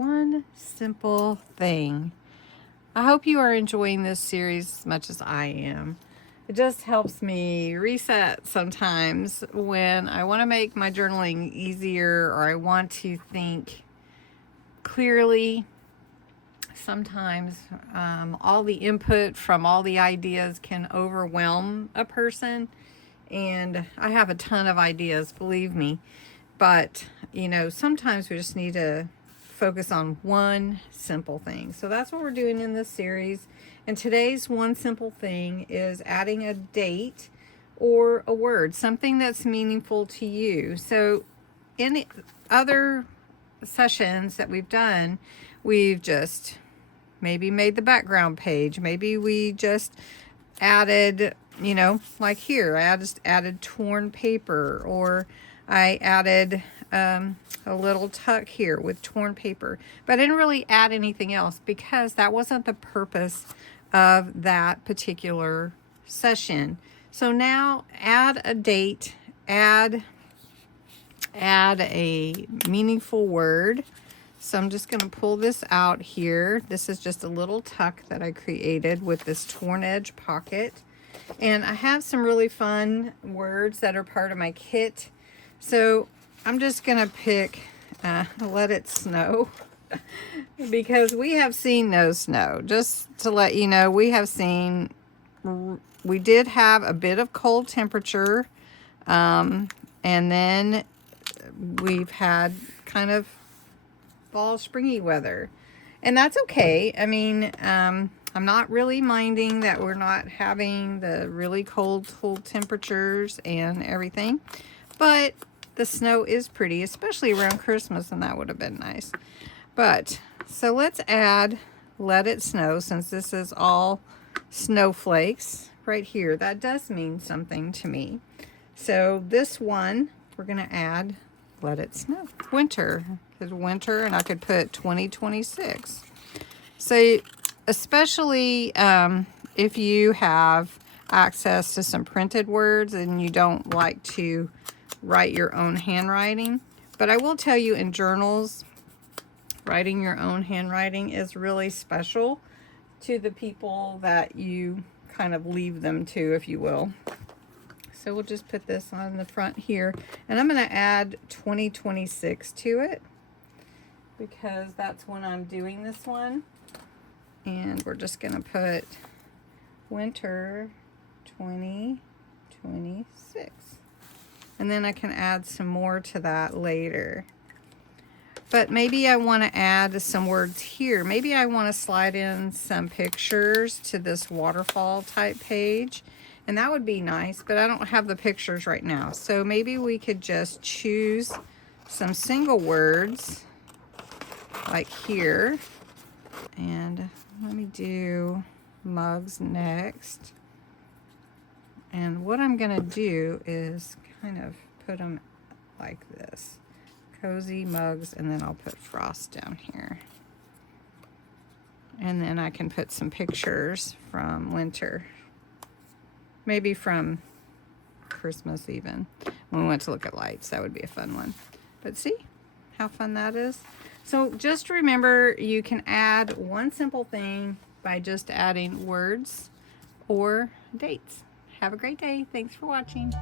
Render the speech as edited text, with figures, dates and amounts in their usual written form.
One simple thing. I hope you are enjoying this series as much as I am. It just helps me reset sometimes when I want to make my journaling easier or I want to think clearly. Sometimes all the input from all the ideas can overwhelm a person, and I have a ton of ideas, believe me, but sometimes we just need to focus on one simple thing. So that's what we're doing in this series, and today's one simple thing is adding a date or a word, something that's meaningful to you. So in other sessions that we've done, we've just maybe made the background page. Maybe we just added, like here, I just added torn paper, or I added a little tuck here with torn paper. But I didn't really add anything else because that wasn't the purpose of that particular session. So now add a date, add a meaningful word. So I'm just going to pull this out here. This is just a little tuck that I created with this torn edge pocket. And I have some really fun words that are part of my kit. So I'm just going to pick Let It Snow because we have seen no snow. Just to let you know, we did have a bit of cold temperature. And then we've had kind of fall springy weather, and that's okay. I mean, I'm not really minding that we're not having the really cold temperatures and everything, but the snow is pretty, especially around Christmas, and that would have been nice. But so let's add Let It Snow, since this is all snowflakes right here. That does mean something to me. So this one, we're going to add Let It Snow. Winter, because winter, and I could put 2026. So especially if you have access to some printed words and you don't like to write your own handwriting. But I will tell you, in journals, writing your own handwriting is really special to the people that you kind of leave them to, if you will. So we'll just put this on the front here, and I'm going to add 2026 to it because that's when I'm doing this one. And we're just going to put winter 2026. And then I can add some more to that later. But maybe I want to add some words here. Maybe I want to slide in some pictures to this waterfall type page. And that would be nice, but I don't have the pictures right now. So maybe we could just choose some single words like here. And let me do mugs next. And what I'm going to do is kind of put them like this. Cozy mugs, and then I'll put frost down here. And then I can put some pictures from winter. Maybe from Christmas even, when we went to look at lights. That would be a fun one. But see how fun that is? So just remember, you can add one simple thing by just adding words or dates. Have a great day. Thanks for watching.